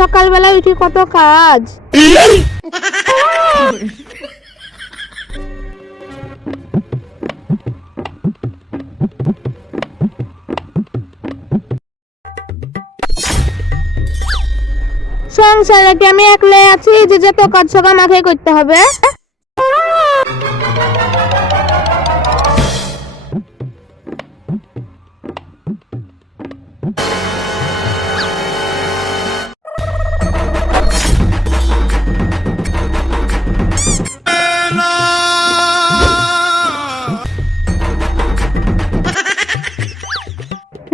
সকালবেলা উঠে কত কাজ। সংসারে কি আমি একলাই আছি যে যত কাজ সব আমাকে করতে হবে?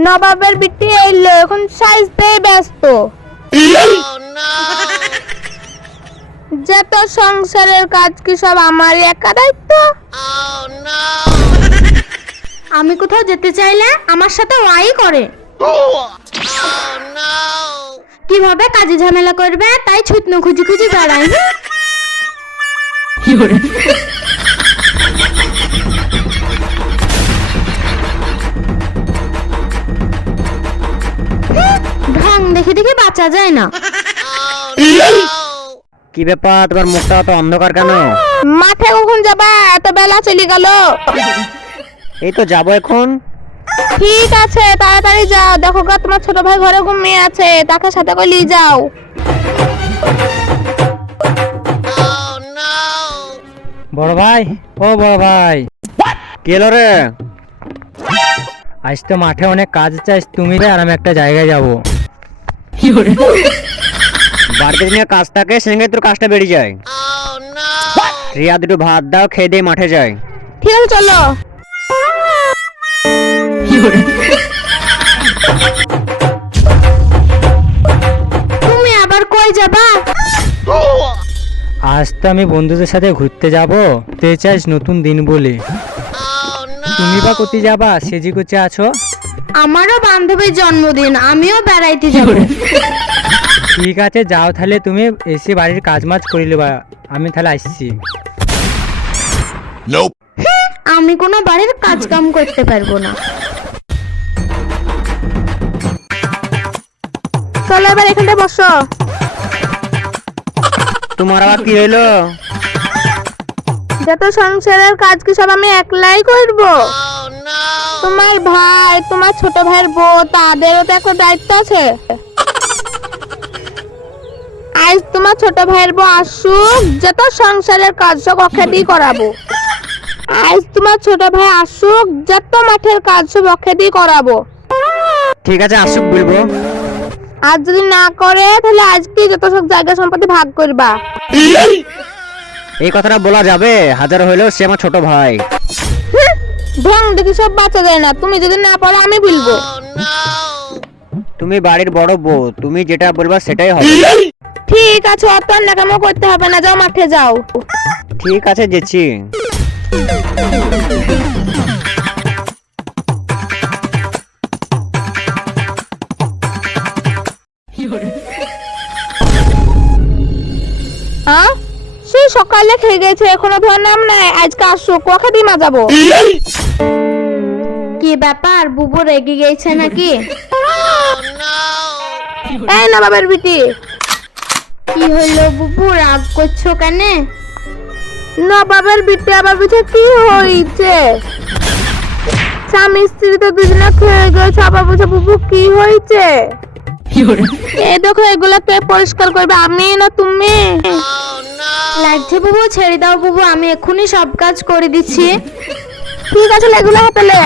নবাবের বিটি এলো, এখন সাইজতে ব্যস্ত। যত সংসারের কাজ কি সব আমারই একা দায়িত্ব? আমি কোথাও যেতে চাইলে আমার সাথে ওয়াই করে। কিভাবে কাজে ঝামেলা করবে তাই ছুটনো খুঁজি খুঁজি বেড়াই। ঢং দেখে দেখে বাঁচা যায় না। কি ব্যাপার, তোমার মুখটা তো অন্ধকার কেন? মাঠে কখন যাবা? এত বেলা চলে গেল। এই তো যাবো এখন। ঠিক আছে, তাড়াতাড়ি যাও। দেখো গা, তোমার ছোট ভাই ঘরে ঘুমিয়ে আছে, তাকে সাথে করে নিয়ে যাও। বড় ভাই, ও বড় ভাই, কে এলো রে? আজ তো মাঠে অনেক কাজ চাই, তুমি রে আর আমি একটা জায়গায় যাবো। বাড়িতে নিয়ে কাজ থাকে, সঙ্গে তোর কাজটা বেড়ে যায়। রিয়া দুটো ভাত দাও, খেয়ে দিয়ে মাঠে যাই। ঠিক আছে, চলো। তুমি আবার কই যাবা? আজ তো আমি বন্ধুদের সাথে ঘুরতে যাব, তে চাইছ নতুন দিন বলে। তুমি বা কোথায় যাবা? সেজি গুছে আছো। আমারও বান্ধবীর জন্মদিন, আমিও বেড়াইতে যাব। ঠিক আছে, যাও তাহলে। তুমি এসে বাড়ির কাজ মাজ করে নেবা, আমি তাহলে আসছি। আমি কোনো বাড়ির কাজ কাম করতে পারবো না। চলো এবার এখানটা বসো। তোমার আবার কি হইলো? যত সংসারের কাজ কি সব আমি একলাই করব? তোমার ভাই, তোমার ছোট ভাইয়ের বউ, তাদেরও তো একটা দায়িত্ব আছে। আজ তোমার ছোট ভাইয়ের বউ আসুক, যত সংসারের কাজ সব ওকে দিয়ে করাবো। আজ তোমার ছোট ভাই আসুক, যত মাঠের কাজ সব ওকে দিয়ে করাবো। ঠিক আছে, আসুক বলবো। আর যদি না করে তাহলে আজকে যত সব জায়গা সম্পত্তি ভাগ করবা। এই কথাটা বলা যাবে? হাজার হইলেও সে আমার ছোট ভাই। ঢং দেখি সব বাঁচা যায় না। তুমি যদি না পারো আমি বলবো। তুমি বাড়ির বড় বউ, তুমি যেটা বলবা সেটাই হবে। ঠিক আছে, অত নাকামো করতে হবে না, যাও মাঠে যাও। ঠিক আছে, যেছি। হ্যাঁ, সেই সকালে খেয়ে গেছে, এখনো ধর নাম নাই। আজকে আসুক, ওকে দিয়ে মাজাবো। কি ব্যাপার, বুবু রেগে গেছে নাকি? এই নবাবের বিটি, কি হইলো বুবু, রাগ করছো কেন? নবাবের বিটি আবার বুঝে কি হয়েছে? স্বামী স্ত্রী তো দুজনে খেয়ে গেছে, আবার বুঝে বুবু কি হয়েছে? এই দেখো, এগুলা কে পরিষ্কার করবে, আমি না তুমি? লাগছে বুবু, ছেড়ে দাও বুবু, আমি এক্ষুনি সব কাজ করে দিচ্ছি। ঠিক আছে, এগুলো হাতে লে।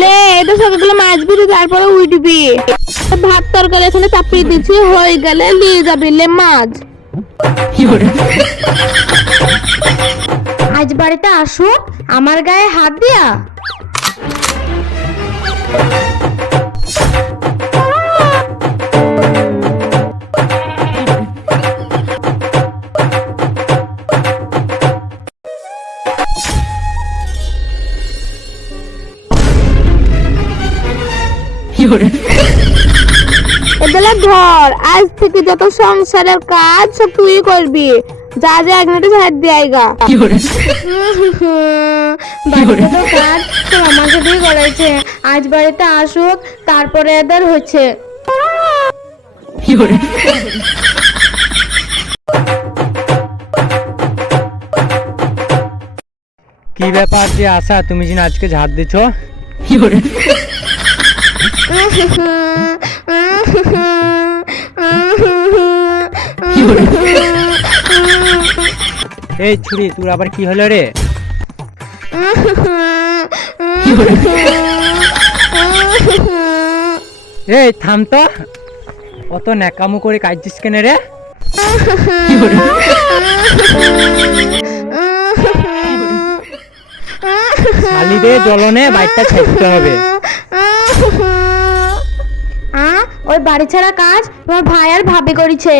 লে, এটা সবগুলো মাছবি, তারপরে উঠবি। ভাত তরকারি এখানে চাপিয়ে দিচ্ছি, হয়ে গেলে নিয়ে যাবি লে মাছ। আজ বাড়িতে আসো, আমার গায়ে হাত দিয়া। এগুলা ধর, আজ থেকে যত সংসারের কাজ সব তুই করবি। যা যা এক মিনিটে ঝাড় দিয়ে আইগা। বাড়িতে তো কাজ সব আমাকে দিয়ে করাইছে, আজ বাড়িতে আসুক তারপরে এদের হচ্ছে। কি ব্যাপার যে আশা, তুমি যে আজকে ঝাড় দিচ্ছ? এই ছুরি, তোর আবার কি হলো রে? এই থাম তো, অত ন্যাকামো করে কাঁদছিস কেন রে? শালিরে জ্বলনে বাইকটা ছেড়তে হবে। ওই বাড়ি ছাড়া কাজ তোমার ভাই আর ভাবি করেছে।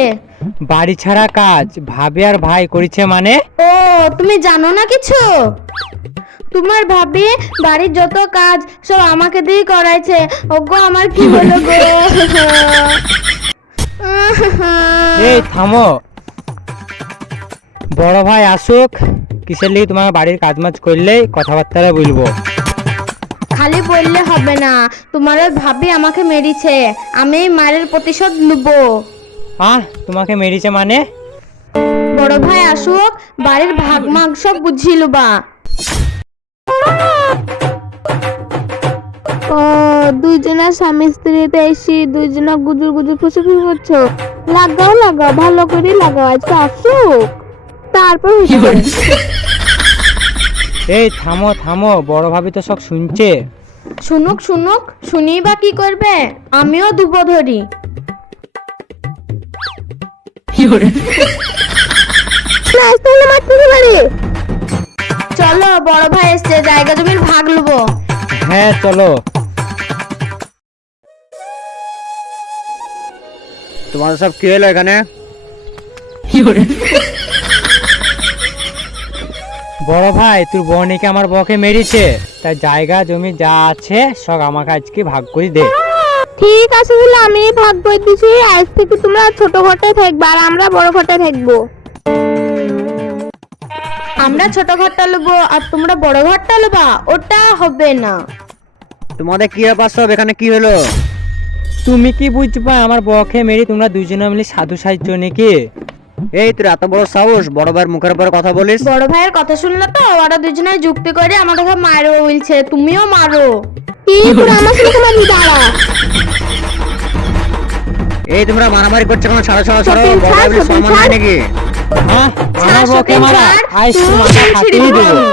বাড়ি ছাড়া কাজ ভাবি আর ভাই করেছে মানে? ও তুমি জানো না কিছু? তোমার ভাবি বাড়ির যত কাজ সব আমাকে দিয়ে করাইছে। ওগো আমার কি হলো গো? এই থামো, বড় ভাই আসুক, কিসের লিগে তোমার বাড়ির কাজ মাজ করলেই কথাবার্তা বলবো। খালি বললে হবে না, তোমার ওই ভাবি আমাকে মেরেছে, আমি এই মারের প্রতিশোধ নেবো। তোমাকে মেরেছে মানে? বড় ভাই আসুক, বাড়ির ভাগ মাগ সব বুঝিয়ে লুবা। ও দুইজনা স্বামী স্ত্রীতে এসে দুইজনা গুজুর গুজুর ফুসুফুস করছো। লাগাও লাগাও, ভালো করে লাগাও, আজকে আসুক তারপর হইছে। এই থামো থামো, বড় ভাবি তো সব শুনছে। শুনুক শুনুক, শুনি বা কি করবে, আমিও দুবো ধরি। চলো বড় ভাই এসছে, জায়গা জমির ভাগ লুবো। হ্যাঁ চলো। তোমার সব কি হলো এখানে? বড় ভাই, তোর বোনকে আমার বউকে মেরেছে, তাই জায়গা জমি যা আছে সব আমাকে আজকে ভাগ করে দে। ঠিক আছে, তাহলে আমি ভাগ করে দিছি। আজ থেকে তোমরা ছোট ঘরটায় থাকবে আর আমরা বড় ঘরটায় থাকবো। আমরা ছোট ঘরটা লুবো আর তোমরা বড় ঘরটা লুবা, ওটা হবে না। তোমাদের কি ব্যাপার সব, এখানে কি হলো? তুমি কি বুঝবা, আমার বউকে মেরে তোমরা দুজনে মিলে সাধু সাহিত্য নাকি? এই তোর এত বড় সাহস, বড় ভাইয়ের মুখের উপরে কথা বলিস? বড় ভাইয়ের কথা শুনলে তো ওরা দুজনে যুক্তি করে আমাকে মারো বলছে, তুমিও মারো। কি করে আমার সাথে মারবি? দাঁড়া। এই তোমরা মারামারি করছো কেন? ছাড়ো ছাড়ো ছাড়ো, সতীন বড় ভাই বলে ছাড়, সম্মান নাই নাকি? আমার বউকে মারা, আইস মাথা ফাটিয়ে দেবো।